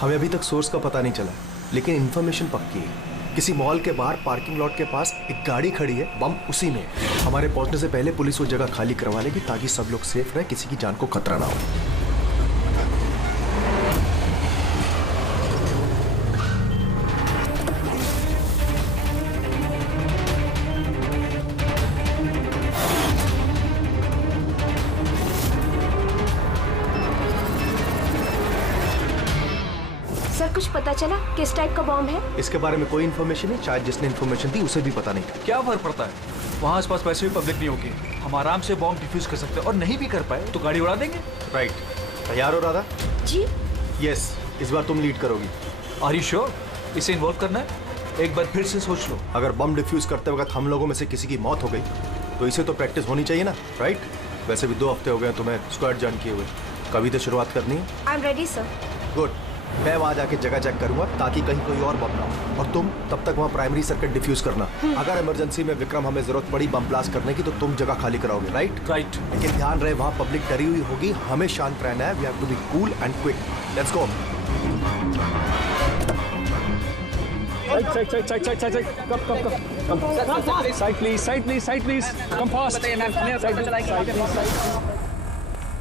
हमें अभी तक सोर्स का पता नहीं चला, लेकिन इन्फॉर्मेशन पक्की है। किसी मॉल के बाहर पार्किंग लॉट के पास एक गाड़ी खड़ी है, बम उसी में है। हमारे पहुंचने से पहले पुलिस वो जगह खाली करवा लेगी ताकि सब लोग सेफ रहे, किसी की जान को खतरा ना हो। कुछ पता चला किस टाइप का बॉम्ब है? इसके बारे में कोई इन्फॉर्मेशन नहीं, शायद जिसने इन्फॉर्मेशन दी उसे भी पता नहीं था। क्या फर्क पड़ता है, वहाँ आसपास वैसे भी पब्लिक नहीं होगी, हम आराम से बॉम्ब डिफ्यूज कर सकते हैं। और नहीं भी कर पाए तो गाड़ी उड़ा देंगे। राइट, तैयार हो राधा? जी यस, इस बार तुम लीड करोगी। Are you sure? इसे इन्वॉल्व करना है? एक बार फिर से सोच लो। अगर बम डिफ्यूज करते वक्त हम लोगों में से किसी की मौत हो गई तो इसे तो प्रैक्टिस होनी चाहिए ना, राइट? वैसे भी 2 हफ्ते हो गए तुम्हें स्क्वाड ज्वाइन किए हुए, कभी तो शुरुआत करनी है। I am ready sir. Good, मैं वहाँ जाके जगह चेक करूंगा ताकि कहीं कोई और बम ना हो, और तुम तब तक वहाँ प्राइमरी सर्किट डिफ्यूज करना। अगर इमरजेंसी में विक्रम हमें जरूरत पड़ी बम ब्लास्ट करने की तो तुम जगह खाली कराओगे, राइट? राइट। लेकिन ध्यान रहे वहाँ पब्लिक डरी हुई होगी, हमें शांत रहना है। We have to be cool and quick. Let's go.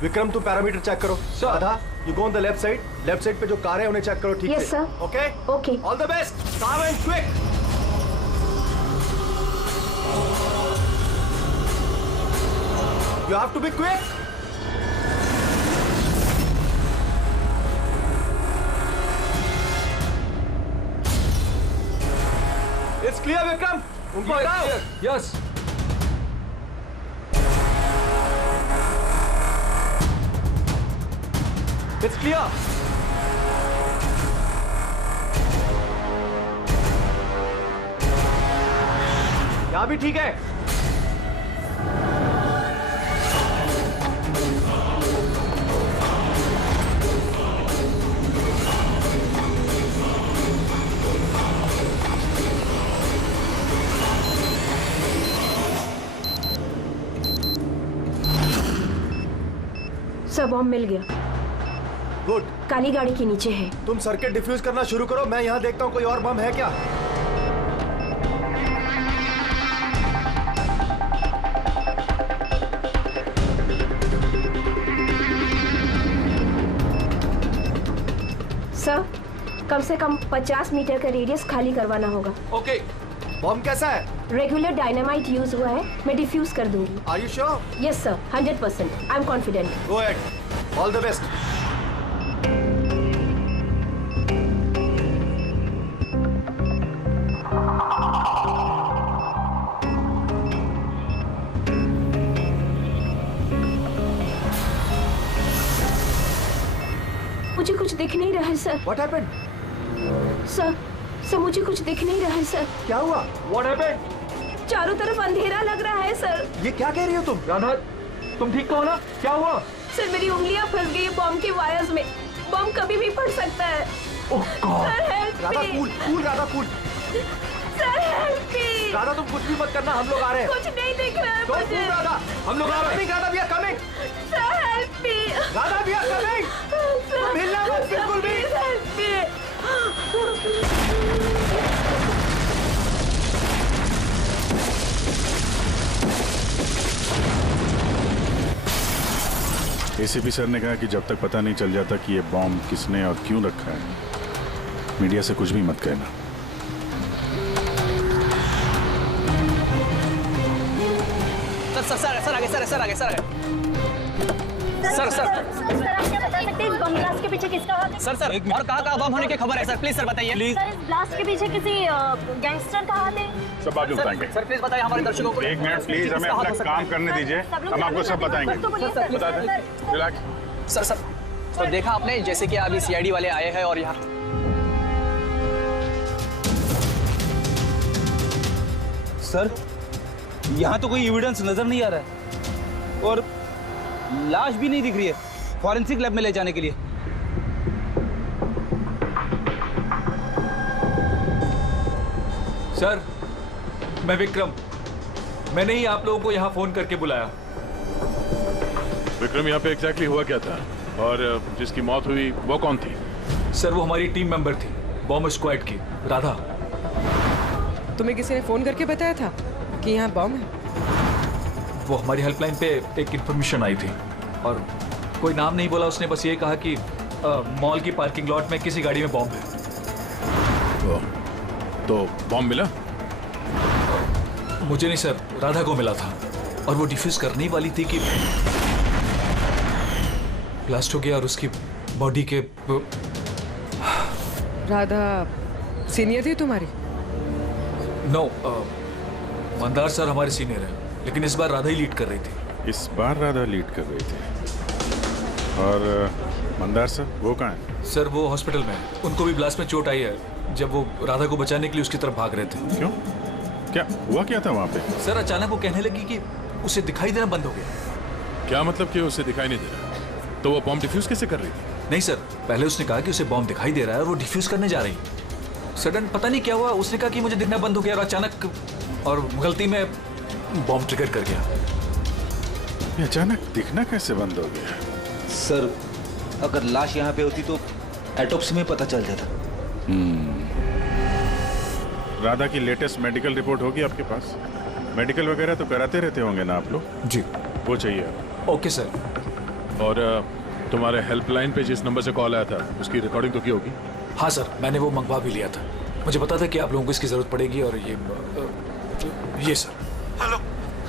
Vikram तुम पैरामीटर चेक करो। Radha, you go on the left side. Left side पे जो कार है उन्हें चेक करो ठीक से। Yes sir. Okay okay. All the best, calm and quick. You have to be quick. It's clear Vikram, उनको हटाओ। यस। It's clear. यहाँ भी ठीक है। सर बॉम्ब मिल गया। गुड। काली गाड़ी के नीचे है। तुम सर्किट डिफ्यूज करना शुरू करो, मैं यहाँ देखता हूँ कोई और बम है क्या। सर कम से कम 50 मीटर का रेडियस खाली करवाना होगा। ओके। बम कैसा है? रेगुलर डायनामाइट यूज हुआ है, मैं डिफ्यूज कर दूंगी। Are you sure? Yes sir, 100%। I am confident. Go ahead, all the best. मुझे कुछ दिख नहीं रहा है सर। What happened? सर मुझे कुछ दिख नहीं रहा है सर। क्या हुआ? What happened? चारों तरफ अंधेरा लग रहा है सर। ये क्या कह रही हो तुम? राधा, तुम ठीक तो हो ना? क्या हुआ? सर मेरी उंगलियां फंस गई बॉम्ब के वायर्स में। बॉम्ब कभी भी फट सकता है। Oh God. Sir help Radha me. Cool, Radha cool. Sir help me. Radha तुम कुछ भी मत करना, हम लोग आ रहे हैं। कुछ नहीं दिख रहा है Don't मुझे। move, राधा, हम लोग आ रहे हैं। Radha we are coming. Sir help me. Radha we are coming. हिलना मत बिल्कुल भी। Help me. एसीपी सर ने कहा कि जब तक पता नहीं चल जाता कि ये बॉम्ब किसने और क्यों रखा है, मीडिया से कुछ भी मत कहना। सर आगे सर आप क्या बता सकते हैं इस बम ब्लास्ट के पीछे किसका हाथ है? सर और कहाँ बम होने की खबर है सर? प्लीज सर बताइए। प्लीज सर इस ब्लास्ट के पीछे किसी गैंगस्टर का हाथ है? सब बाद में बताएंगे। सर प्लीज बताइए हमारे दर्शकों को। 1 मिनट प्लीज, हमें अपना काम करने दीजिए, हम आपको सब बताएंगे। बता दें, रिलैक्स। सर तो देखा आपने जैसे कि अभी सीआईडी वाले आए हैं और यहाँ सर यहाँ तो कोई एविडेंस नजर नहीं आ रहा है और लाश भी नहीं दिख रही है फॉरेंसिक लैब में ले जाने के लिए। सर मैं विक्रम, मैंने ही आप लोगों को यहाँ फोन करके बुलाया। विक्रम, यहाँ पे एग्जैक्टली हुआ क्या था और जिसकी मौत हुई वो कौन थी? सर वो हमारी टीम मेंबर थी, बॉम्ब स्क्वाड की, राधा। तुम्हें किसी ने फोन करके बताया था कि यहाँ बॉम्ब है? वो हमारी हेल्पलाइन पे एक इंफॉर्मेशन आई थी और कोई नाम नहीं बोला, उसने बस ये कहा कि मॉल की पार्किंग लॉट में किसी गाड़ी में बॉम्ब है। तो बॉम्ब मिला? मुझे नहीं सर, राधा को मिला था और वो डिफ्यूज करने ही वाली थी कि ब्लास्ट हो गया और उसकी बॉडी के। राधा सीनियर थी तुम्हारी? नो, मंदार सर हमारे सीनियर हैं, लेकिन इस बार राधा ही लीड कर रही थी। इस बार राधा लीड कर रही थी। और मंदार सर वो कहाँ है? सर वो हॉस्पिटल में है, उनको भी ब्लास्ट में चोट आई है जब वो राधा को बचाने के लिए उसकी तरफ भाग रहे थे। क्यों? क्या हुआ क्या था वहाँ पे? सर अचानक वो कहने लगी कि उसे दिखाई देना बंद हो गया। क्या मतलब कि उसे दिखाई नहीं दे रहा? तो वो बॉम्ब डिफ्यूज कैसे कर रही थी? नहीं सर, पहले उसने कहा कि उसे बॉम्ब दिखाई दे रहा है और वो डिफ्यूज करने जा रही है। सडन पता नहीं क्या हुआ, उसने कहा कि मुझे दिखना बंद हो गया और अचानक और गलती में बॉम्ब ट्रिगर कर गया। ये अचानक दिखना कैसे बंद हो गया? सर अगर लाश यहाँ पे होती तो एटोप्सी में पता चल जाता। राधा की लेटेस्ट मेडिकल रिपोर्ट होगी आपके पास? मेडिकल वगैरह तो कराते रहते होंगे ना आप लोग? जी वो चाहिए। Okay sir. और तुम्हारे हेल्पलाइन पे जिस नंबर से कॉल आया था उसकी रिकॉर्डिंग तो की होगी? हाँ सर, मैंने वो मंगवा भी लिया था। मुझे पता था कि आप लोगों को इसकी जरूरत पड़ेगी और ये सर। हेलो।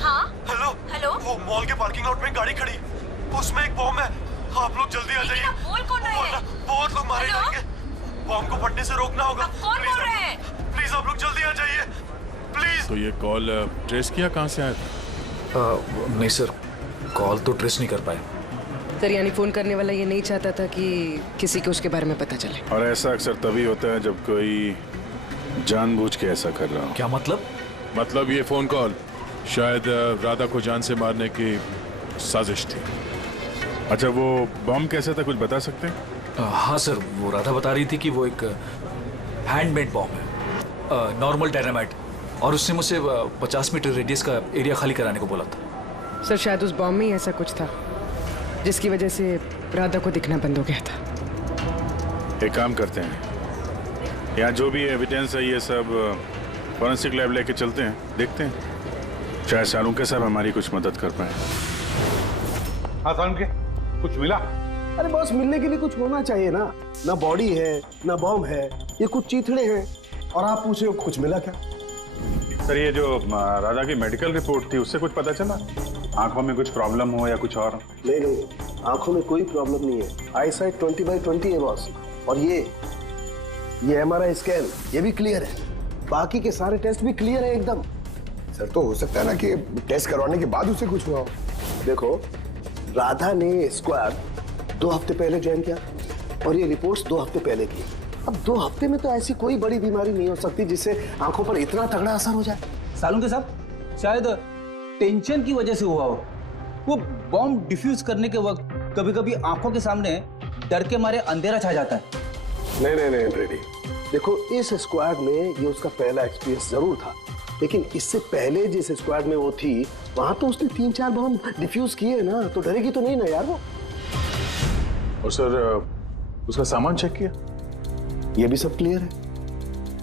हाँ हेलो। हेलो, वो मॉल के पार्किंग लॉट में गाड़ी खड़ी, उसमें एक बॉम्ब है। आप लोग जल्दी आ जाइए। बोल कौन रहे हैं? बहुत लोग मारे जाएंगे। बॉम्ब को फटने से रोकना होगा। कौन बोल रहे हैं? प्लीज आप लोग जल्दी आ जाइए, प्लीज। तो ये कॉल ट्रेस किया कहाँ से आया था? नहीं सर, कॉल तो ट्रेस नहीं कर पाए। सर यानी फोन करने वाला ये नहीं चाहता था कि किसी को उसके बारे में पता चले। और ऐसा अक्सर तभी होता है जब कोई जानबूझ के ऐसा कर रहा हो। क्या मतलब? मतलब ये फोन कॉल शायद राधा को जान से मारने की साजिश थी। अच्छा वो बॉम्ब कैसा था, कुछ बता सकते हैं? हाँ सर, वो राधा बता रही थी कि वो एक हैंडमेड बॉम्ब है, नॉर्मल डायनामाइट, और उसने मुझसे 50 मीटर रेडियस का एरिया खाली कराने को बोला था। सर शायद उस बॉम्ब में ही ऐसा कुछ था जिसकी वजह से राधा को दिखना बंद हो गया था। एक काम करते हैं, यहाँ जो भी एविडेंस है ये सब फॉरेंसिक लैब लेके चलते हैं, देखते हैं शायद शाहरुख साहब हमारी कुछ मदद कर पाए। हाँ सालुंके, कुछ मिला? अरे बॉस, मिलने के लिए कुछ होना चाहिए ना। ना बॉडी है ना बॉम्ब है, ये कुछ चीथड़े हैं और आप पूछ रहे हो कुछ मिला क्या? सर ये जो राधा की मेडिकल रिपोर्ट थी उससे कुछ पता चला? आंखों में कुछ प्रॉब्लम हो या कुछ और? नहीं नहीं, आंखों में कोई प्रॉब्लम नहीं है। आई साइट 20/20 है बॉस। और ये MRI स्कैन ये भी क्लियर है, बाकी के सारे टेस्ट भी क्लियर है एकदम। सर तो हो सकता है ना कि टेस्ट करवाने के बाद उसे कुछ हुआ हो। देखो, राधा ने स्क्वाड 2 हफ्ते पहले ज्वाइन किया और ये रिपोर्ट्स 2 हफ्ते पहले की। अब 2 हफ्ते में तो ऐसी कोई बड़ी बीमारी नहीं हो सकती जिससे आंखों पर इतना तगड़ा असर हो जाए। सालुंके साहब शायद टेंशन की वजह से हुआ हो। वो बॉम्ब डिफ्यूज करने के वक्त कभी कभी आंखों के सामने डर के मारे अंधेरा छा जाता है। नहीं नहीं नहीं रेडी, देखो इस स्क्वाड में ये उसका पहला एक्सपीरियंस जरूर था, लेकिन इससे पहले जिस स्क्वाड में वो थी वहां तो उसने 3-4 बॉम्ब डिफ्यूज किए ना, तो डरेगी तो नहीं ना यार वो। और सर उसका सामान चेक किया? ये भी सब क्लियर है।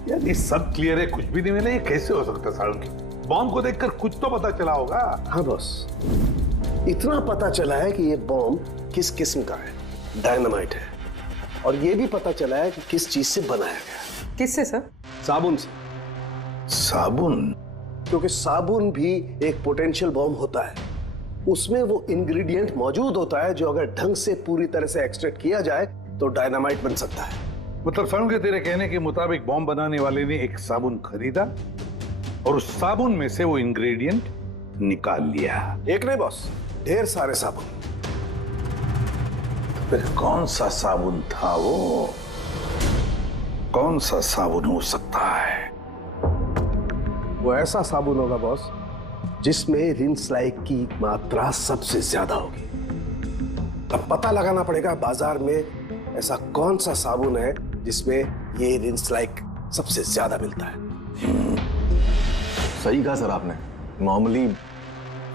यार ये सब क्लियर है, कुछ भी नहीं मिला, ये कैसे हो सकता है सालुंके? बॉम्ब को देखकर कुछ तो पता चला होगा। हाँ बॉस, इतना पता चला है कि ये बॉम्ब किस किस्म का है, डायनामाइट है, और ये भी पता चला है कि किस चीज से बनाया गया। किससे सर? साबुन से। साबुन? क्योंकि साबुन भी एक पोटेंशियल बॉम्ब होता है, उसमें वो इंग्रेडिएंट मौजूद होता है जो अगर ढंग से पूरी तरह से एक्सट्रैक्ट किया जाए तो डायनामाइट बन सकता है। मतलब सालुंके तेरे कहने के मुताबिक बॉम्ब बनाने वाले ने एक साबुन खरीदा और उस साबुन में से वो इंग्रेडिएंट निकाल लिया। एक नहीं बॉस, ढेर सारे साबुन। फिर कौन सा साबुन था वो? कौन सा साबुन हो सकता है? वो ऐसा साबुन होगा बॉस जिसमें रिंस लाइक की मात्रा सबसे ज्यादा होगी। अब पता लगाना पड़ेगा बाजार में ऐसा कौन सा साबुन है जिसमें ये रिंस लाइक सबसे ज्यादा मिलता है। सही कहा सर आपने, नॉर्मली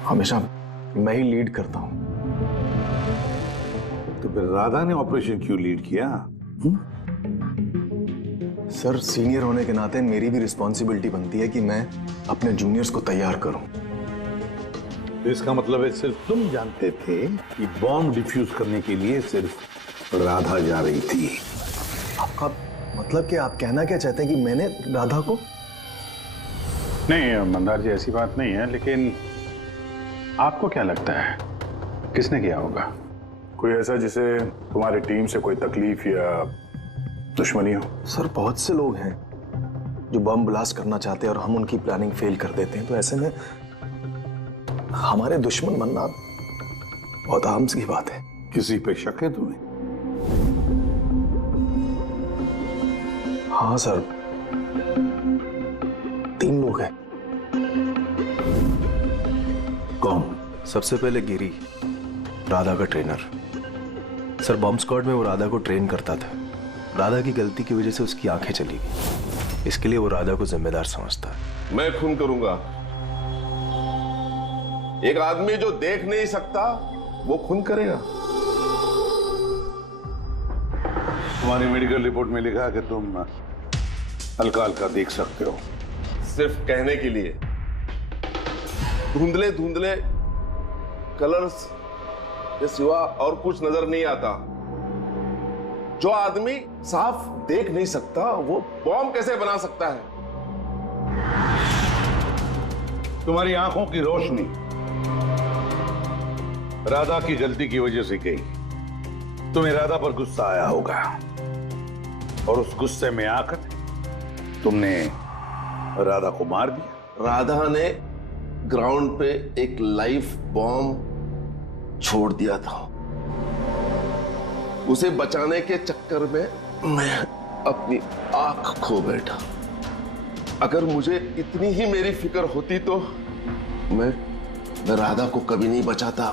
हमेशा मैं ही लीड करता हूं। तो फिर राधा ने ऑपरेशन क्यों लीड किया? सर सीनियर होने के नाते मेरी भी रिस्पॉन्सिबिलिटी बनती है कि मैं अपने जूनियर्स को तैयार करूं। तो इसका मतलब है सिर्फ तुम जानते थे कि बॉम्ब डिफ्यूज करने के लिए सिर्फ राधा जा रही थी। आपका मतलब कि आप कहना क्या चाहते हैं कि मैंने राधा को? नहीं मंदार जी, ऐसी बात नहीं है, लेकिन आपको क्या लगता है किसने किया होगा? कोई ऐसा जिसे तुम्हारी टीम से कोई तकलीफ या दुश्मनी हो? सर बहुत से लोग हैं जो बम ब्लास्ट करना चाहते हैं और हम उनकी प्लानिंग फेल कर देते हैं, तो ऐसे में हमारे दुश्मन बनना बहुत आम सी बात है। किसी पे शक है तुम्हें? हाँ सर, 3 लोग हैं। कौन? सबसे पहले गिरी, राधा का ट्रेनर। सर बॉम्ब स्क्वाड में वो राधा को ट्रेन करता था। राधा की गलती की वजह से उसकी आंखें चली गई, इसके लिए वो राधा को जिम्मेदार समझता है। मैं खून करूंगा। एक आदमी जो देख नहीं सकता वो खून करेगा। तुम्हारी मेडिकल रिपोर्ट में लिखा कि तुम हल्का हल्का देख सकते हो। सिर्फ कहने के लिए। धुंधले धुंधले कलर्स के सिवा और कुछ नजर नहीं आता। जो आदमी साफ देख नहीं सकता वो बॉम्ब कैसे बना सकता है? तुम्हारी आंखों की रोशनी राधा की गलती की वजह से गई। तुम्हें राधा पर गुस्सा आया होगा और उस गुस्से में आकर तुमने राधा को मार दिया। राधा ने ग्राउंड पे एक लाइव बॉम्ब छोड़ दिया था। उसे बचाने के चक्कर में मैं अपनी आंख खो बैठा। अगर मुझे इतनी ही मेरी फिक्र होती तो मैं राधा को कभी नहीं बचाता।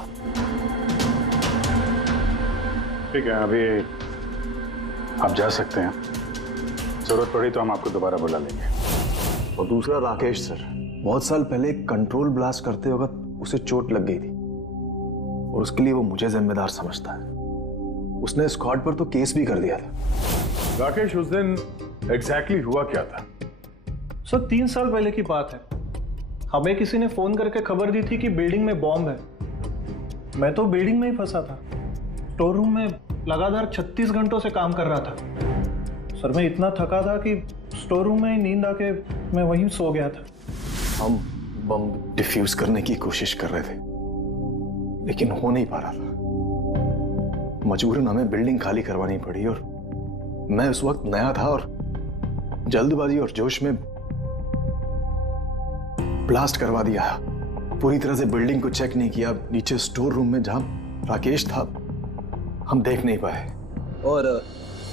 ठीक है, अभी आप जा सकते हैं। जरूरत पड़ी तो हम आपको दोबारा बुला लेंगे। और दूसरा राकेश सर, बहुत साल पहले कंट्रोल ब्लास्ट करते वक्त उसे चोट लग गई थी और उसके लिए वो मुझे जिम्मेदार समझता है। उसने स्क्वाड पर तो केस भी कर दिया था। राकेश, उस दिन एग्जैक्टली हुआ क्या था? सर 3 साल पहले की बात है। हमें किसी ने फोन करके खबर दी थी कि बिल्डिंग में बॉम्ब है। मैं तो बिल्डिंग में ही फंसा था। स्टोर रूम में लगातार 36 घंटों से काम कर रहा था। सर मैं इतना थका था कि स्टोर रूम में ही नींद आके मैं वहीं सो गया था। हम बम डिफ्यूज करने की कोशिश कर रहे थे लेकिन हो नहीं पा रहा था। मजबूरन हमें बिल्डिंग खाली करवानी पड़ी और मैं उस वक्त नया था और जल्दबाजी और जोश में ब्लास्ट करवा दिया। पूरी तरह से बिल्डिंग को चेक नहीं किया। नीचे स्टोर रूम में जहां राकेश था हम देख नहीं पाए। और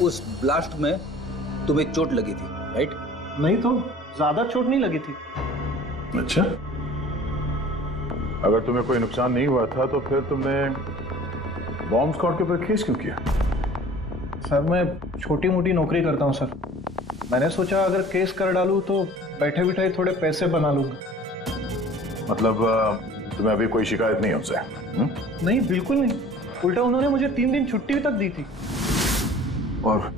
उस ब्लास्ट में तुम्हें चोट लगी थी, राइट? नहीं तो ज्यादा चोट नहीं लगी थी। अच्छा, अगर तुम्हें कोई नुकसान नहीं हुआ था तो फिर तुमने बॉम्ब स्क्वाड के ऊपर केस क्यों किया? सर मैं छोटी मोटी नौकरी करता हूँ सर। मैंने सोचा अगर केस कर डालूं तो बैठे बिठाए थोड़े पैसे बना लूंगा। मतलब तुम्हें अभी कोई शिकायत नहीं उनसे? नहीं, बिल्कुल नहीं। उल्टा उन्होंने मुझे 3 दिन छुट्टी तक दी थी। और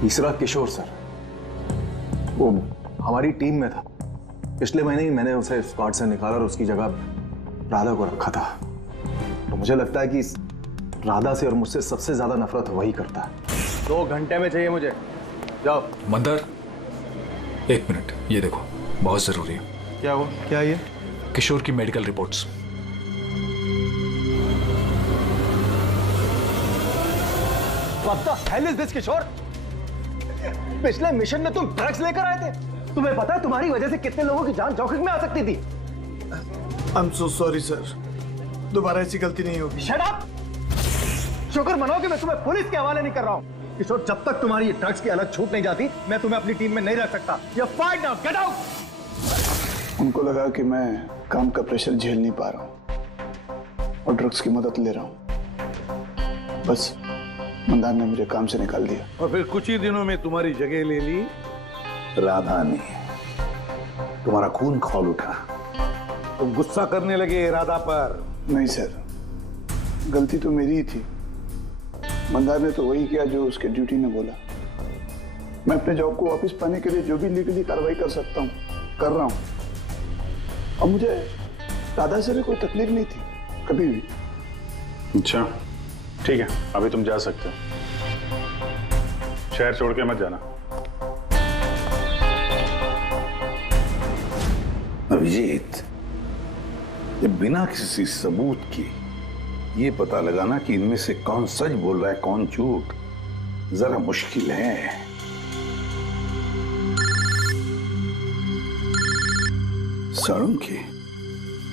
तीसरा किशोर सर, वो हमारी टीम में था। पिछले महीने ही मैंने उसे स्क्वाड से निकाला और उसकी जगह राधा को रखा था। तो मुझे लगता है कि राधा से और मुझसे सबसे ज्यादा नफरत वही करता है। 2 घंटे में चाहिए मुझे। जाओ। मंदार, 1 मिनट, ये देखो, बहुत जरूरी है। क्या हुआ? क्या ये? किशोर की medical reports. What the hell is this, किशोर? पिछले मिशन में तुम ड्रग्स लेकर आए थे। तुम्हें पता है तुम्हारी वजह से कितने लोगों की जान जोखिम में आ सकती थी। I'm so sorry सर, दोबारा ऐसी गलती नहीं होगी। Shut up! शुक्र मनाओ कि मैं तुम्हें पुलिस के हवाले नहीं कर रहा हूँ। किशोर, जब तक तुम्हारी ड्रग्स की अलग छूट नहीं जाती मैं तुम्हें अपनी टीम में नहीं रख सकता। You're fired now, get out! उनको लगा कि मैं काम का प्रेशर झेल नहीं पा रहा हूँ और ड्रग्स की मदद ले रहा हूँ। बस मंदार ने मुझे काम से निकाल दिया। और फिर कुछ ही दिनों में तुम्हारी जगह ले ली राधा ने। तुम्हारा खून खौल उठा। तुम गुस्सा करने लगे राधा पर। नहीं सर, गलती तो मेरी ही थी। मंदार ने तो वही किया जो उसके ड्यूटी ने बोला। मैं अपने जॉब को वापस पाने के लिए जो भी लीगली कार्रवाई कर सकता हूँ कर रहा हूँ। और मुझे दादा से भी कोई तकलीफ नहीं थी कभी भी। अच्छा ठीक है, अभी तुम जा सकते हो। शहर छोड़ के मत जाना। अभिजीत, ये बिना किसी सबूत के ये पता लगाना कि इनमें से कौन सच बोल रहा है कौन झूठ, जरा मुश्किल है। साळुंखे।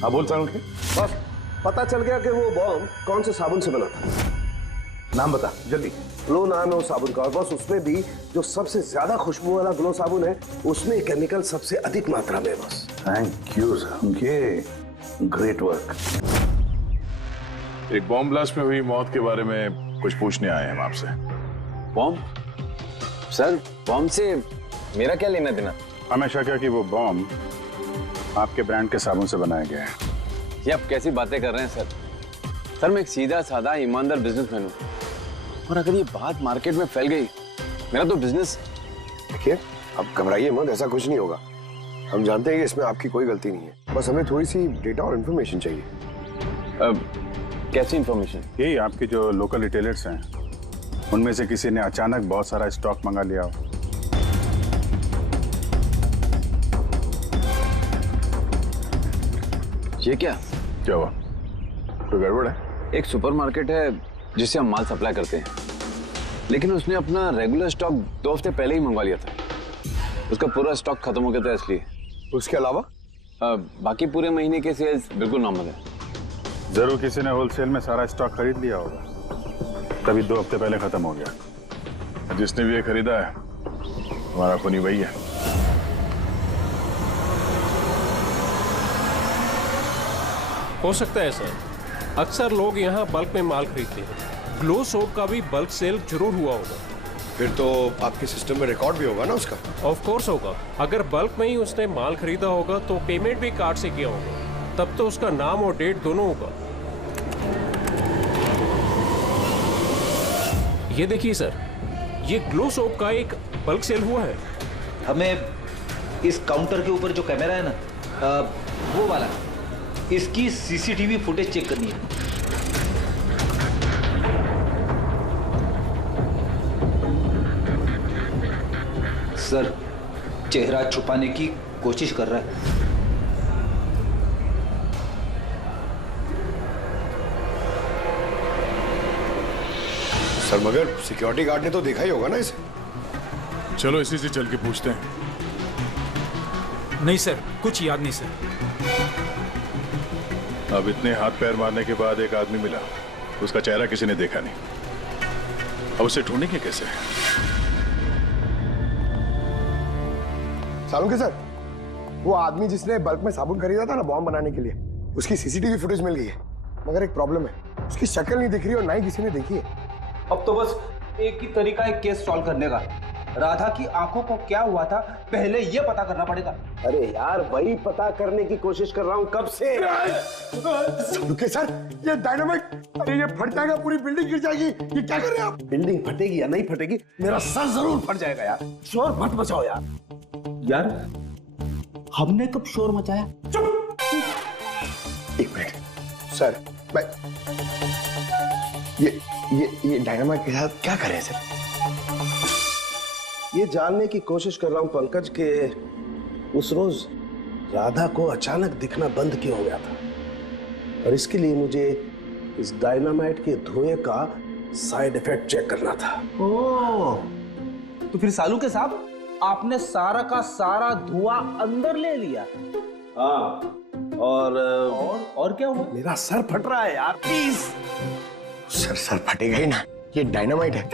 हाँ बोल साळुंखे। बस पता चल गया कि वो बॉम्ब कौन से साबुन से बना था। नाम बता जल्दी। ग्लो नाम है उस साबुन का, और बस उसमें भी जो सबसे ज्यादा खुशबू वाला ग्लो साबुन है उसमें केमिकल सबसे अधिक मात्रा में है। बस thank you Salunkhe, great work. एक बॉम्ब ब्लास्ट में हुई मौत के बारे में कुछ पूछने आए हैं हम आपसे। बॉम्ब? सर बॉम्ब से मेरा क्या लेना देना? हमेशा क्या कि वो बॉम्ब आपके ब्रांड के साबुन से बनाया गया है। ये आप कैसी बातें कर रहे हैं सर? सर मैं एक सीधा साधा ईमानदार बिजनेसमैन हूँ, और अगर ये बात मार्केट में फैल गई मेरा तो बिजनेस। देखिए अब घबराइए मत, ऐसा कुछ नहीं होगा। हम जानते हैं कि इसमें आपकी कोई गलती नहीं है, बस हमें थोड़ी सी डेटा और इन्फॉर्मेशन चाहिए। कैसी इन्फॉर्मेशन? यही आपके जो लोकल रिटेलर्स हैं उनमें से किसी ने अचानक बहुत सारा स्टॉक मंगा लिया हो। ये क्या हुआ? कोई गड़बड़ है? एक सुपरमार्केट है जिससे हम माल सप्लाई करते हैं, लेकिन उसने अपना रेगुलर स्टॉक 2 हफ्ते पहले ही मंगवा लिया था। उसका पूरा स्टॉक खत्म हो गया था इसलिए। उसके अलावा बाकी पूरे महीने के सेल्स बिल्कुल नॉर्मल है। जरूर किसी ने होलसेल में सारा स्टॉक खरीद लिया होगा, तभी 2 हफ्ते पहले खत्म हो गया। जिसने भी ये खरीदा है हमारा खूनी वही है। हो सकता है सर, अक्सर लोग यहाँ बल्क में माल खरीदते हैं। ग्लो सोप का भी बल्क सेल जरूर हुआ होगा। फिर तो आपके सिस्टम में रिकॉर्ड भी होगा ना उसका? ऑफ कोर्स होगा। अगर बल्क में ही उसने माल खरीदा होगा तो पेमेंट भी कार्ड से किया होगा, तब तो उसका नाम और डेट दोनों होगा। ये देखिए सर, ये ग्लो सोप का एक बल्क सेल हुआ है। हमें इस काउंटर के ऊपर जो कैमरा है ना, वो वाला, इसकी सीसीटीवी फुटेज चेक करनी है। सर चेहरा छुपाने की कोशिश कर रहा है। सर मगर सिक्योरिटी गार्ड ने तो देखा ही होगा ना इसे। चलो इसी से चल के पूछते हैं। नहीं सर, कुछ याद नहीं सर। अब इतने हाथ पैर मारने के बाद एक आदमी मिला, उसका चेहरा किसी ने देखा नहीं। अब उसे ढूंढेंगे कैसे? सालुंखे सर, वो आदमी जिसने बल्क में साबुन खरीदा था ना बॉम्ब बनाने के लिए, उसकी सीसीटीवी फुटेज मिल गई है, मगर एक प्रॉब्लम है, उसकी शक्ल नहीं दिख रही और ना ही किसी ने देखी है। अब तो बस एक ही तरीका है केस सॉल्व करने का। राधा की आंखों को क्या हुआ था पहले ये पता करना पड़ेगा। अरे यार वही पता करने की कोशिश कर रहा हूँ कब से। सालुंखे सर, ये डायनामाइट, अरे ये फट जाएगा, पूरी बिल्डिंग गिर जाएगी। ये क्या कर रहे हैं आप? बिल्डिंग फटेगी या नहीं फटेगी, मेरा सर जरूर फट जाएगा यार। शोर मत मचाओ यार। यार हमने कब शोर मचाया? चुप। एक मिनट सर, मैं ये डायनामाइट के साथ क्या कर रहे हैं सर? ये जानने की कोशिश कर रहा हूं पंकज के उस रोज राधा को अचानक दिखना बंद क्यों हो गया था, और इसके लिए मुझे इस डायनामाइट के धुएं का साइड इफेक्ट चेक करना था। ओह, तो फिर सालुंखे साहब आपने सारा का सारा धुआं अंदर ले लिया? हाँ, और क्या हुआ? मेरा सर फट रहा है यार, प्लीज। सर फटेगा ही ना, ये डायनामाइट है।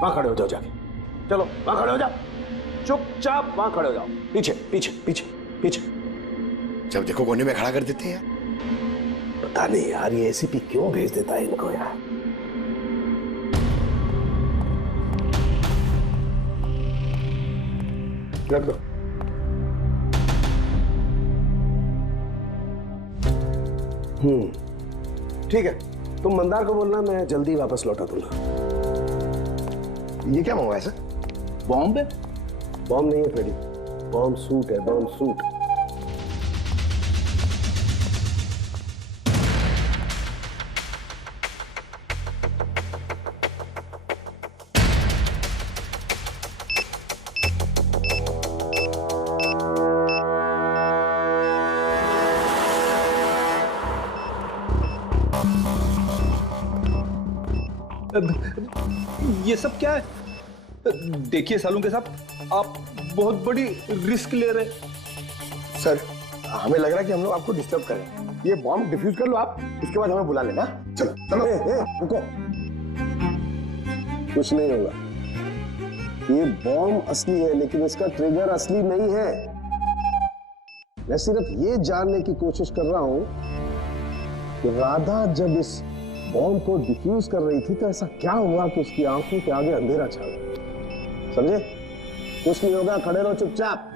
वहां खड़े हो जाओ जाके, चलो वहां खड़े हो जाओ, चुपचाप वहां खड़े हो जाओ। पीछे पीछे पीछे पीछे, जब देखो कोने में खड़ा कर देते हैं यार। पता नहीं यार ये एसीपी क्यों भेज देता है इनको यार। रख दो। ठीक है, तुम मंदार को बोलना मैं जल्दी वापस लौटा दूंगा। ये क्या मंगवाया सर? बॉम्ब है? बॉम्ब नहीं है फ्रेडी, बॉम्ब सूट है, बॉम्ब सूट। ये सब क्या है? देखिए सालुंके साहब, आप बहुत बड़ी रिस्क ले रहे हैं। सर, हमें लग रहा है कि हम लोग आपको डिस्टर्ब करें। ये बॉम्ब डिफ्यूज कर लो आप, उसके बाद हमें बुला लेना। चलो चलो। रुको, कुछ नहीं होगा। ये बॉम्ब असली है, लेकिन इसका ट्रिगर असली नहीं है। मैं सिर्फ ये जानने की कोशिश कर रहा हूं कि राधा जब इस बॉम्ब को डिफ्यूज कर रही थी तो ऐसा क्या हुआ कि उसकी आंखों के आगे अंधेरा छा गया। समझे? कुछ नहीं होगा, खड़े रहो चुपचाप।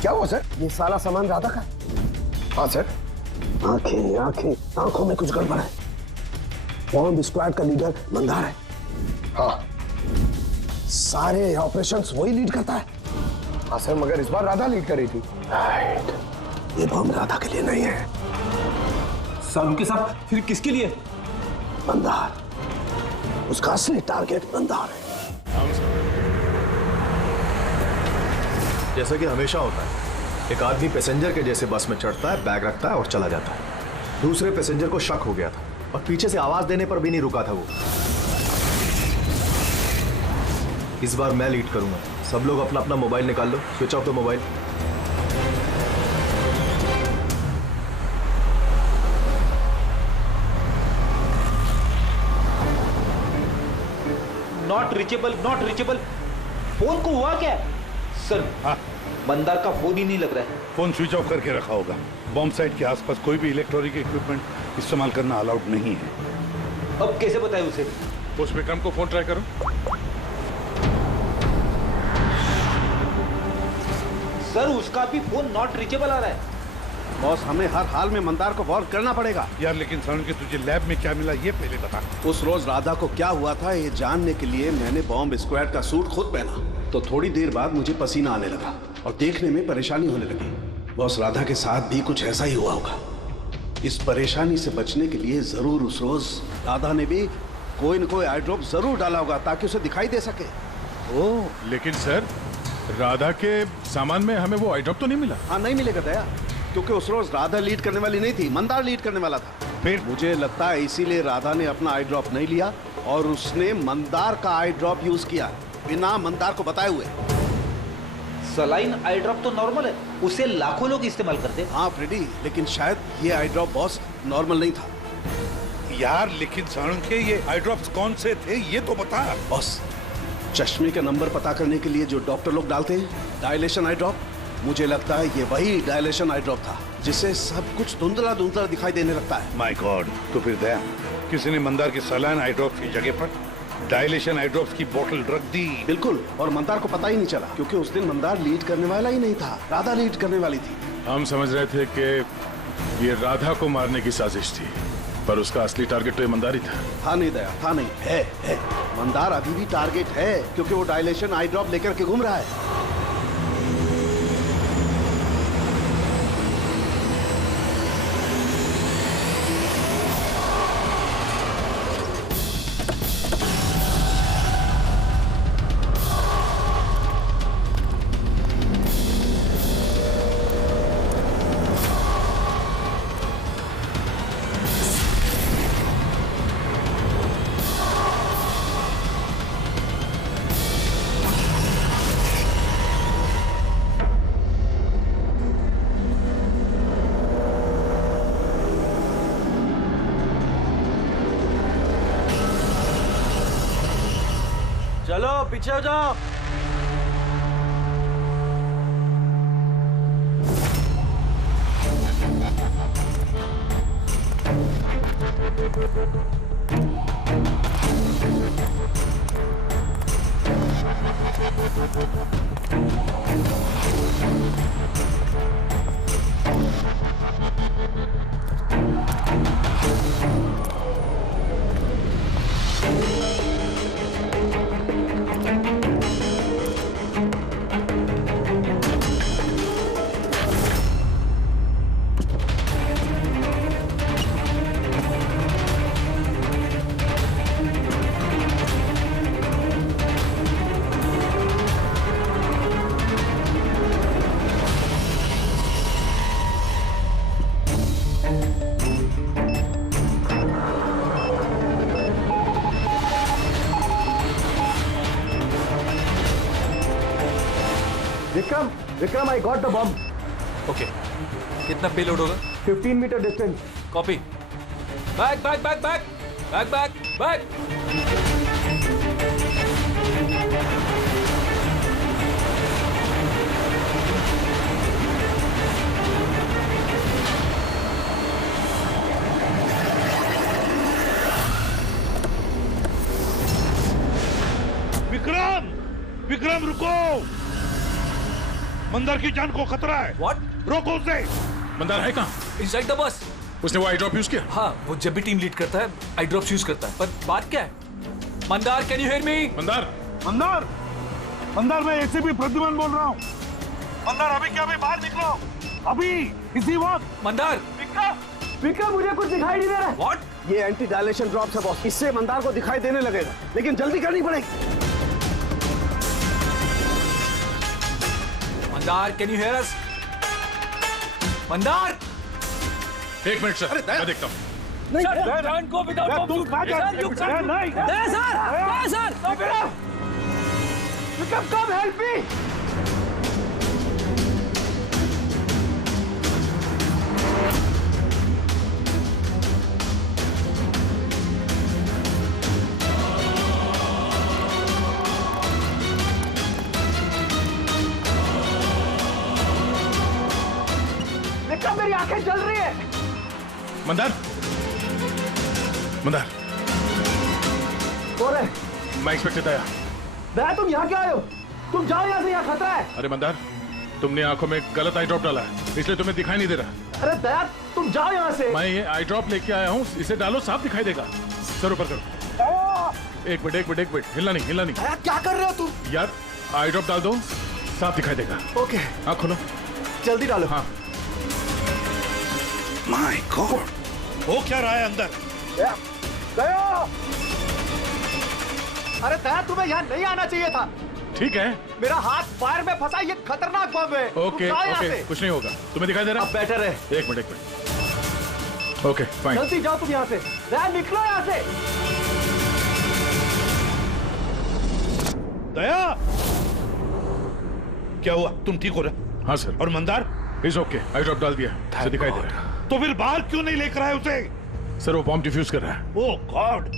क्या हुआ सर? ये सारा सामान राधा का? हाँ सर। आंखें आंखें, आंखों में कुछ गड़बड़ है। बॉम्ब स्क्वाड का लीडर मंदार है। हाँ, सारे ऑपरेशंस वही लीड करता है। हाँ सर, मगर इस बार राधा लीड कर रही थी। राइट, ये बॉम्ब राधा के लिए नहीं है। सर उनके साथ फिर किसके लिए? मंदार, उसका असली टारगेट मंदार है। जैसा कि हमेशा होता है, एक आदमी पैसेंजर के जैसे बस में चढ़ता है, बैग रखता है और चला जाता है। दूसरे पैसेंजर को शक हो गया था और पीछे से आवाज देने पर भी नहीं रुका था वो। इस बार मैं लीड करूंगा। सब लोग अपना अपना मोबाइल निकाल लो, switch off the mobile. Not reachable, not reachable. Phone को हुआ क्या सर? हाँ, मंदार का फोन ही नहीं लग रहा है। फोन स्विच ऑफ करके रखा होगा। बॉम्ब साइट के आसपास कोई भी इलेक्ट्रॉनिक इक्विपमेंट इस्तेमाल करना अलाउड नहीं है। अब कैसे बताएं उसे? उस विक्रम को फोन ट्राई करो। सर उसका भी फोन नॉट रीचेबल आ रहा है। बॉस, हमें हर हाल में मंदार को वॉर्न करना पड़ेगा। यार लेकिन सालुंके, तुझे लैब में क्या मिला ये पहले बता। उस रोज राधा को क्या हुआ था ये जानने के लिए मैंने बॉम्ब स्क्वाड का सूट खुद पहना। तो थोड़ी देर बाद मुझे पसीना आने लगा और देखने में परेशानी होने लगी। बॉस, राधा के साथ भी कुछ ऐसा ही हुआ होगा। इस परेशानी से बचने के लिए जरूर उस रोज राधा ने भी कोई न कोई आई ड्रॉप जरूर डाला होगा ताकि उसे दिखाई दे सके। ओह, लेकिन सर राधा के सामान में हमें वो आई ड्रॉप तो नहीं मिला। हाँ, नहीं मिलेगा दया, क्योंकि उस रोज राधा लीड करने वाली नहीं थी, मंदार लीड करने वाला था। फिर मुझे लगता है इसीलिए राधा ने अपना आई ड्रॉप नहीं लिया और उसने मंदार का आई ड्रॉप यूज किया बिना मंदार को बताए हुए। सलाइन आई ड्रॉप तो नॉर्मल है, उसे लाखों लोग इस्तेमाल करते हैं। हाँ फ्रेडी, लेकिन शायद ये आई ड्रॉप बॉस नॉर्मल नहीं था। यार लेकिन सालुंके, ये आई ड्रॉप्स कौन से थे ये तो बता। बॉस, चश्मे का नंबर पता करने के लिए जो डॉक्टर लोग डालते हैं, डायलेशन आई ड्रॉप, मुझे लगता है ये वही डायलेशन आई ड्रॉप था जिससे सब कुछ धुंधला धुंधला दिखाई देने लगता है। माय गॉड, तो फिर दया किसी ने मंदार के सलाइन आई ड्रॉप की जगह पर डायलेशन आई ड्रॉप्स की बोतल रख दी। बिल्कुल, और मंदार को पता ही नहीं चला क्योंकि उस दिन मंदार लीड करने वाला ही नहीं था, राधा लीड करने वाली थी। हम समझ रहे थे कि ये राधा को मारने की साजिश थी, पर उसका असली टारगेट तो ये मंदार ही था। नहीं दया, था नहीं, है। मंदार अभी भी टारगेट है क्योंकि वो डायलेशन आई ड्रॉप लेकर के घूम रहा है। चलो पीछे हो जाओ। Vikram, I got the bomb. Okay, कितना पेलोड होगा? 15 metre distance. Copy. Back back back back back back back. Vikram, Vikram रुको, मंदार की जान को खतरा है। What? रोको उसे। मंदार है कहाँ? Inside the bus. उसने वो आई ड्रॉप यूज किया? हाँ, वो जब भी टीम लीड करता है आई ड्रॉप्स यूज करता है। पर बात क्या है? Mandar, can you hear me? Mandar, Mandar, Mandar, मैं एसीपी प्रद्युमन बोल रहा हूँ। मंदार, अभी क्या अभी बाहर निकलो, अभी इसी वक्त। मंदार। विक्रम, मुझे कुछ दिखाई नहीं दे रहा है। What? ये एंटी डायलेशन ड्रॉप है बॉस, इससे मंदार को दिखाई देने लगेगा, लेकिन जल्दी करनी पड़ेगी। मंदार, कैन यू हियर अस? मंदार। एक मिनट सर, मैं देखता हूँ। नहीं, सर, go without bomb. तुम कहाँ जा रहे हो? नहीं, विक्रम, कम हेल्प मी। विक्रम, मेरी आंखें जल रही है। मंदार, मंदार, कौन है? मैं इंस्पेक्टर दया। दया, तुम यहाँ क्यों आए हो? तुम जाओ यहाँ से, यहाँ खतरा है। अरे मंदार, तुमने आंखों में गलत आई ड्रॉप डाला है, इसलिए तुम्हें दिखाई नहीं दे रहा। अरे दया, तुम जाओ यहाँ से। मैं ये आई ड्रॉप लेके आया हूँ, इसे डालो, साफ दिखाई देगा। सर ऊपर करो। एक मिनट, हिलना नहीं। दया, क्या कर रहे हो तुम? यार, आई ड्रॉप डाल दो, साफ दिखाई देगा। ओके, आँख खोलो, जल्दी डालो। हाँ। माय गॉड, वो क्या रहा है अंदर? दया! अरे दया, तुम्हें यहाँ नहीं आना चाहिए था। ठीक है, मेरा हाथ फायर में फंसा, ये खतरनाक बम है। ओके, कुछ नहीं होगा, तुम्हें दिखाई दे रहा? अब बेटर है। एक मिनट। Okay, fine. जल्दी जाओ तुम यहाँ से। दया, निकलो यहाँ से। दया, क्या हुआ? तुम ठीक हो रहा? हाँ सर। और Mandar? Is okay, I drop डाल दिया, उसे दिखाई दे रहा है। तो फिर बाहर क्यों नहीं लेकर आए उसे? सर, वो बॉम्ब डिफ्यूज कर रहा है। Oh God.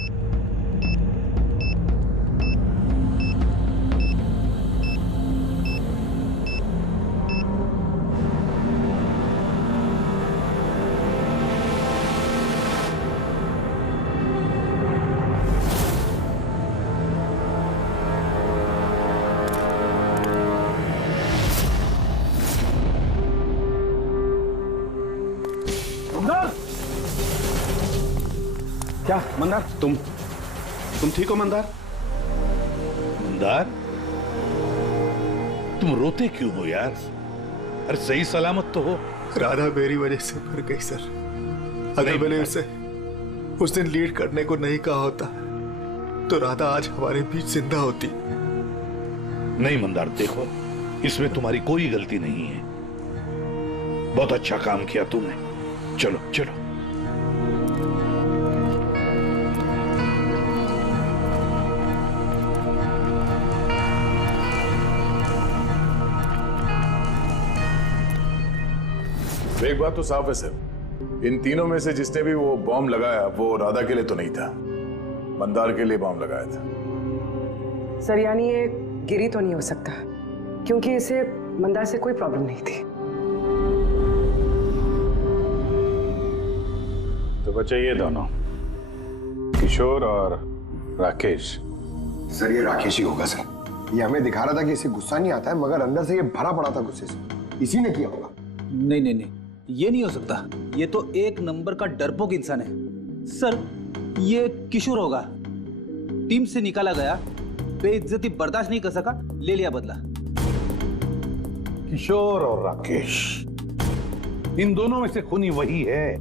क्या मंदार, तुम ठीक हो मंदार? मंदार, तुम रोते क्यों हो यार? अरे सही सलामत तो हो। राधा मेरी वजह से मर गई सर। अगर मैंने उसे उस दिन लीड करने को नहीं कहा होता तो राधा आज हमारे बीच जिंदा होती। नहीं मंदार, देखो, इसमें तुम्हारी कोई गलती नहीं है। बहुत अच्छा काम किया तुमने। चलो चलो। एक बात तो साफ है सर, इन तीनों में से जिसने भी वो बॉम्ब लगाया वो राधा के लिए तो नहीं था, मंदार के लिए बॉम्ब लगाया था। सर यानी ये गिरी तो नहीं हो सकता, क्योंकि इसे मंदार से कोई प्रॉब्लम नहीं थी। तो बच्चे ये दोनों किशोर और राकेश। सर ये राकेश ही होगा सर। ये हमें दिखा रहा था कि इसे गुस्सा नहीं आता है, मगर अंदर से ये भरा पड़ा था गुस्से से। इसी ने किया होगा। नहीं नहीं नहीं, ये नहीं हो सकता। ये तो एक नंबर का डरपोक इंसान है। सर ये किशोर होगा, टीम से निकाला गया, बेइज्जती बर्दाश्त नहीं कर सका, ले लिया बदला। किशोर और राकेश, इन दोनों में से खूनी वही है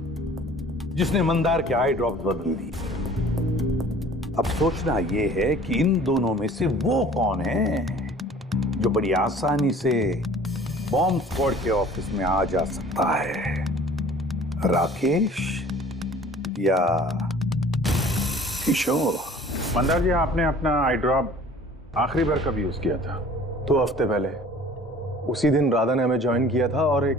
जिसने मंदार के आई ड्रॉप्स बदल दी। अब सोचना यह है कि इन दोनों में से वो कौन है जो बड़ी आसानी से बॉम्ब स्क्वाड के ऑफिस में आ जा सकता है, राकेश या किशोर? मंदार जी, आपने अपना आई ड्रॉप आखिरी बार कब यूज किया था? 2 हफ्ते पहले। उसी दिन राधा ने हमें ज्वाइन किया था और एक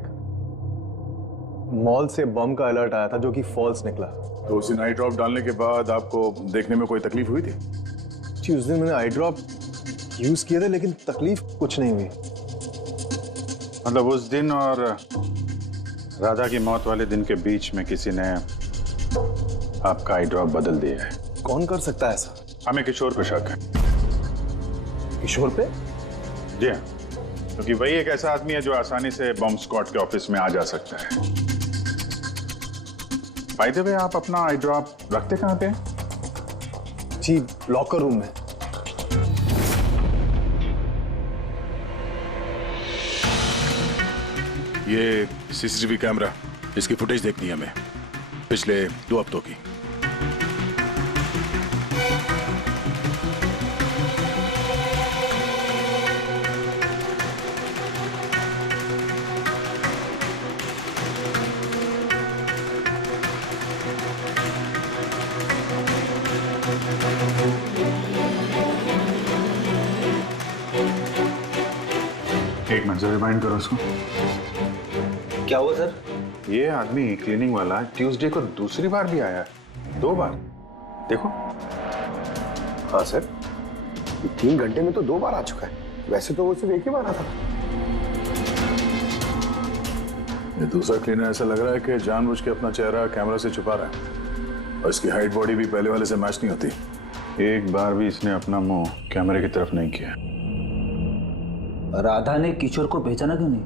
मॉल से बम का अलर्ट आया था जो कि फॉल्स निकला। तो उस दिन आई ड्रॉप डालने के बाद आपको देखने में कोई तकलीफ हुई थी? जी उस दिन मैंने आई ड्रॉप यूज किए थे, लेकिन तकलीफ कुछ नहीं हुई। मतलब उस दिन और राधा की मौत वाले दिन के बीच में किसी ने आपका आई ड्रॉप बदल दिया है। कौन कर सकता है ऐसा? हमें किशोर पे शक है। किशोर पे? जी हाँ, क्योंकि वही एक ऐसा आदमी है जो आसानी से बॉम्ब स्क्वाड के ऑफिस में आ जा सकता है। बाय द वे, आप अपना आई ड्रॉप रखते कहाँ पे? जी लॉकर रूम में। ये सीसीटीवी कैमरा, इसकी फुटेज देखनी है हमें पिछले 2 हफ्तों की। एक मिनट, रिमाइंड करो उसको। क्या हुआ सर? ये आदमी क्लीनिंग वाला ट्यूसडे को दूसरी बार भी आया है, 2 बार। देखो। हाँ सर, 3 घंटे में तो 2 बार आ चुका है। वैसे तो वो सिर्फ एक ही बार आता। ये दूसरा क्लीनर ऐसा लग रहा है कि जानबूझ के अपना चेहरा कैमरा से छुपा रहा है, और इसकी हाइट बॉडी भी पहले वाले से मैच नहीं होती। एक बार भी इसने अपना मुंह कैमरे की तरफ नहीं किया। राधा ने किशोर को पहचाना क्यों नहीं?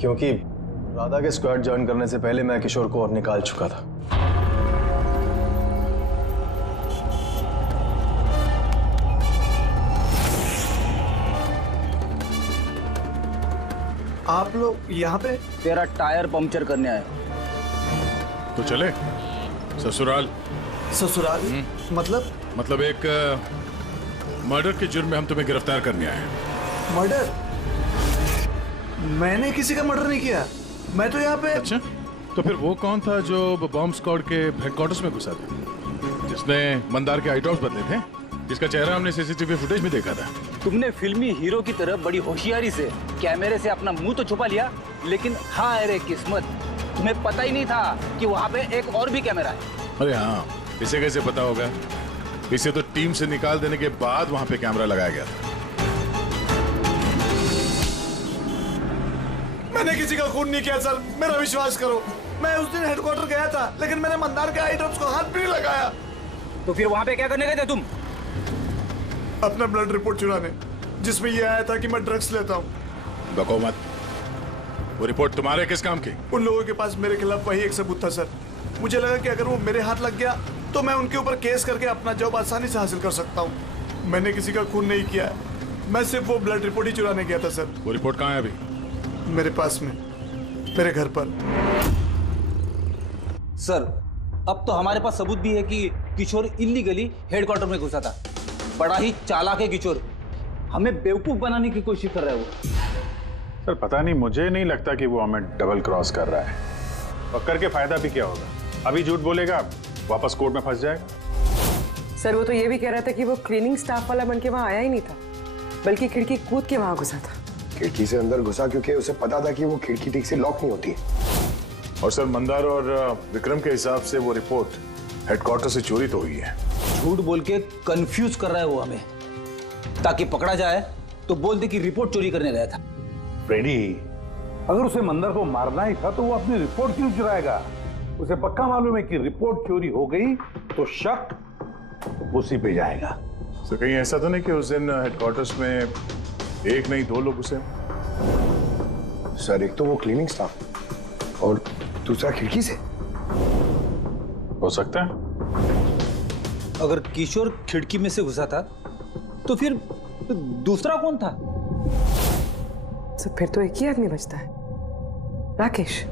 क्योंकि राधा के स्क्वाड ज्वाइन करने से पहले मैं किशोर को और निकाल चुका था। आप लोग यहाँ पे? तेरा टायर पंक्चर करने आए। तो चले ससुराल। ससुराल? मतलब एक मर्डर के जुर्म में हम तुम्हें गिरफ्तार करने आए हैं। मर्डर? मैंने किसी का मर्डर नहीं किया। मैं तो यहाँ पे। अच्छा, तो फिर वो कौन था जो बॉम्ब स्क्वाड के हेडक्वार्टर्स में घुसा था, जिसने मंदार के आई ड्रॉप्स बदले थे, जिसका चेहरा हमने सीसीटीवी फुटेज में देखा था? तुमने फिल्मी हीरो की तरह बड़ी होशियारी से कैमरे से अपना मुंह तो छुपा लिया, लेकिन हाँ अरे किस्मत, तुम्हें पता ही नहीं था कि वहाँ पे एक और भी कैमरा है। अरे हाँ, इसे कैसे पता होगा? इसे तो टीम से निकाल देने के बाद वहां पे कैमरा लगाया गया था। मैंने किसी का खून नहीं किया सर, मेरा विश्वास करो। मैं उस दिन हेडक्वार्टर गया था, लेकिन मैंने मंदार के आई ड्रॉप्स को हाथ भी नहीं लगाया। तो फिर वहां पे क्या करने गए थे तुम? अपना ब्लड रिपोर्ट चुराने, जिसमें यह आया था कि मैं ड्रग्स लेता हूँ। बको मत। वो रिपोर्ट तुम्हारे किस काम की? उन लोगों के पास मेरे खिलाफ वही एक सबूत था सर। मुझे लगा कि अगर वो मेरे हाथ लग गया तो मैं उनके ऊपर केस करके अपना जॉब आसानी से हासिल कर सकता हूँ। मैंने किसी का खून नहीं किया है, मैं सिर्फ वो ब्लड रिपोर्ट ही चुराने गया था सर। वो रिपोर्ट कहाँ है अभी? मेरे पास में, मेरे घर पर। सर, अब तो हमारे पास सबूत भी है कि किशोर इल्लीगली हेडक्वार्टर में घुसा था। बड़ा ही चालाक है किशोर, हमें बेवकूफ बनाने की कोशिश कर रहा है वो। सर पता नहीं, मुझे नहीं लगता कि वो हमें डबल क्रॉस कर रहा है। और करके फायदा भी क्या होगा? अभी झूठ बोलेगा, वापस कोर्ट में फंस जाएगा। सर वो तो ये भी कह रहा था कि वो क्लीनिंग स्टाफ वाला बन के वहां आया ही नहीं था, बल्कि खिड़की कूद के वहां घुसा था। खिड़की से अंदर घुसा क्योंकि उसे पता था कि वो खिड़की ठीक से लॉक नहीं होती। और सर मंदार और विक्रम के हिसाब से वो रिपोर्ट हेडक्वार्टर से चोरी तो हुई है। झूठ बोल के कंफ्यूज कर रहा है वो हमें, ताकि पकड़ा जाए तो बोल दे कि रिपोर्ट चोरी करने गया था। फ्रेडी, अगर उसे मंदर को मारना ही था तो वो अपनी रिपोर्ट क्यों चुराएगा? उसे पक्का मालूम है कि रिपोर्ट चोरी हो गई तो शक उसी पे जाएगा। तो कहीं ऐसा तो नहीं कि उस दिन हेडक्वार्टर्स में एक नहीं 2 लोग उसे? सर, एक तो वो क्लीनिंग स्टाफ और दूसरा खिड़की से। हो सकता है। अगर किशोर खिड़की में से घुसा था तो फिर दूसरा कौन था? तो फिर तो एक ही आदमी बचता है, राकेश।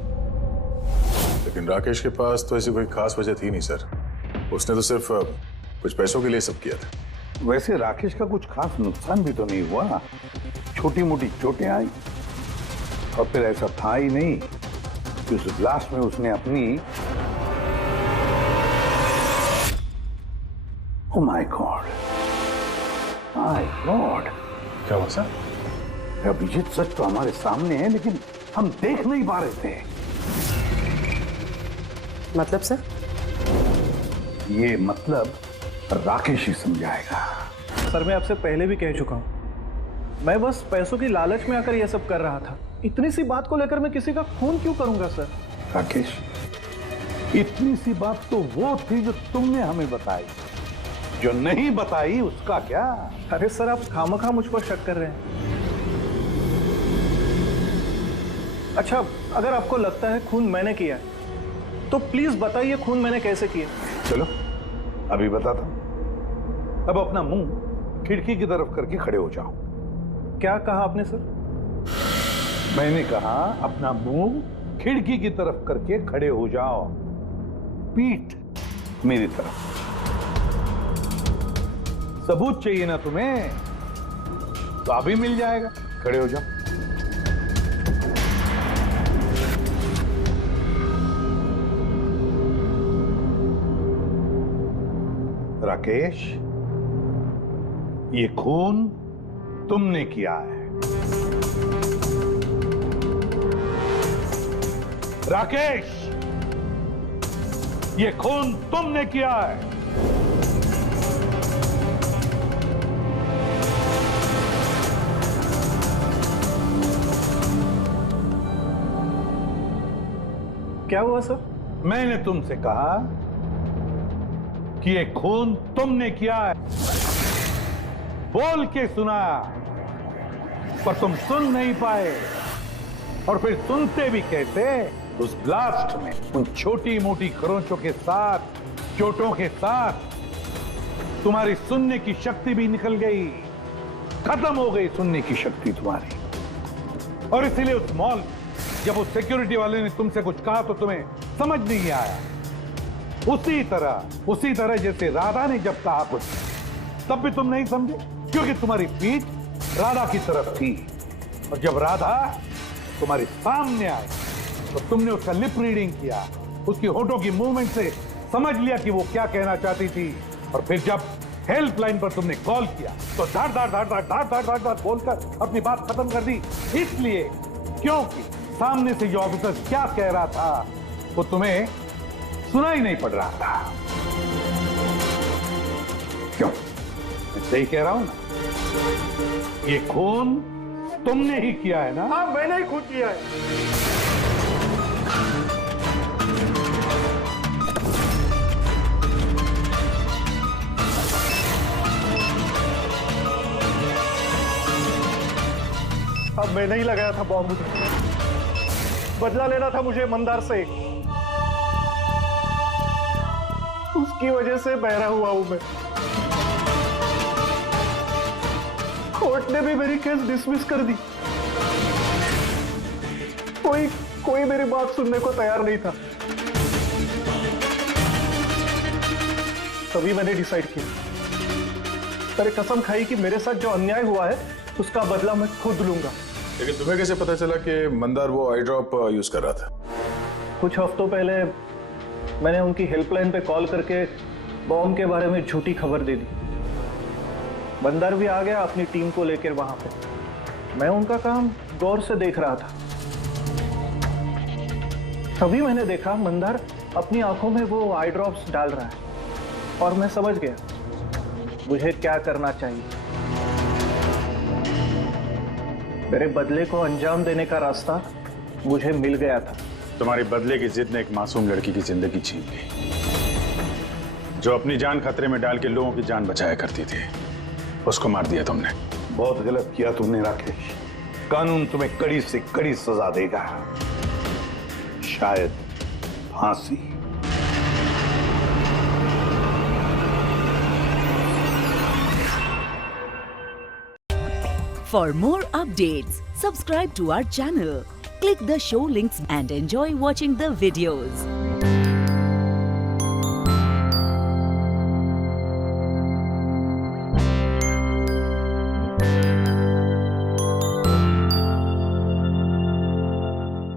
लेकिन राकेश के पास तो ऐसी कोई खास वजह थी नहीं सर। उसने तो सिर्फ कुछ पैसों के लिए सब किया था। वैसे राकेश का कुछ खास नुकसान भी तो नहीं हुआ, छोटी मोटी चोटें आई और फिर ऐसा था ही नहीं कि उस ब्लास्ट में उसने अपनी oh my God, my God. क्या हुआ सर? अभिजीत, सच तो हमारे सामने है लेकिन हम देख नहीं पा रहे थे। मतलब सर? ये मतलब राकेश ही समझाएगा। सर, मैं आपसे पहले भी कह चुका हूं, मैं बस पैसों की लालच में आकर यह सब कर रहा था। इतनी सी बात को लेकर मैं किसी का खून क्यों करूंगा सर? राकेश, इतनी सी बात तो वो थी जो तुमने हमें बताई, जो नहीं बताई उसका क्या? अरे सर, आप खामखा मुझ पर शक कर रहे हैं। अच्छा, अगर आपको लगता है खून मैंने किया है तो प्लीज बताइए खून मैंने कैसे किया। चलो अभी बताता हूं। अब अपना मुंह खिड़की की तरफ करके खड़े हो जाओ। क्या कहा आपने सर? मैंने कहा अपना मुंह खिड़की की तरफ करके खड़े हो जाओ, पीठ मेरी तरफ। सबूत चाहिए ना तुम्हें, तो अभी मिल जाएगा। खड़े हो जाओ। राकेश, ये खून तुमने किया है। राकेश, ये खून तुमने किया है। क्या हुआ सर? मैंने तुमसे कहा कि ये खून तुमने किया है। बोल के सुना, पर तुम सुन नहीं पाए। और फिर सुनते भी कैसे? उस ब्लास्ट में उन छोटी मोटी खरोंचों के साथ, चोटों के साथ तुम्हारी सुनने की शक्ति भी निकल गई। खत्म हो गई सुनने की शक्ति तुम्हारी। और इसीलिए उस मॉल जब उस सिक्योरिटी वाले ने तुमसे कुछ कहा तो तुम्हें समझ नहीं आया। उसी तरह जैसे राधा ने जब कहा कुछ, तब भी तुम नहीं समझे, क्योंकि तुम्हारी पीठ राधा की तरफ थी। और जब राधा तुम्हारे सामने आई तो तुमने उसका लिप रीडिंग किया, उसकी होठों की मूवमेंट से समझ लिया कि वो क्या कहना चाहती थी। और फिर जब हेल्पलाइन पर तुमने कॉल किया तो धाड़ धाड़ धाड़ धाड़ धाड़ धाड़ धाड़ धाड़ बोलकर अपनी बात खत्म कर दी। इसलिए क्योंकि सामने से जो ऑफिसर क्या कह रहा था वो तुम्हें सुनाई नहीं पड़ रहा था। क्यों? मैं सही कह रहा हूं ना? ये खून तुमने ही किया है ना? हाँ, मैंने ही खून किया है। अब मैंने ही लगाया था बॉम्ब। बदला लेना था मुझे मंदार से। उसकी वजह से बहरा हुआ हूं मैं। कोर्ट ने भी मेरी केस डिसमिस कर दी। कोई मेरी बात सुनने को तैयार नहीं था। तभी मैंने डिसाइड किया, मैंने कसम खाई कि मेरे साथ जो अन्याय हुआ है उसका बदला मैं खुद लूंगा। लेकिन तुम्हें कैसे पता चला कि मंदार वो आई ड्रॉप यूज कर रहा था? कुछ हफ्तों पहले मैंने उनकी हेल्पलाइन पे कॉल करके बॉम्ब के बारे में झूठी खबर दे दी। मंदार भी आ गया अपनी टीम को लेकर वहां पे। मैं उनका काम गौर से देख रहा था। तभी मैंने देखा मंदार अपनी आंखों में वो आई ड्रॉप्स डाल रहा है और मैं समझ गया मुझे क्या करना चाहिए। मेरे बदले को अंजाम देने का रास्ता मुझे मिल गया था। तुम्हारी बदले की जिद ने एक मासूम लड़की की जिंदगी छीन ली, जो अपनी जान खतरे में डाल के लोगों की जान बचाया करती थी। उसको मार दिया तुमने। बहुत गलत किया तुमने राकेश। कानून तुम्हें कड़ी से कड़ी सजा देगा, शायद फांसी। For more updates, subscribe to our channel, click the show links and enjoy watching the videos.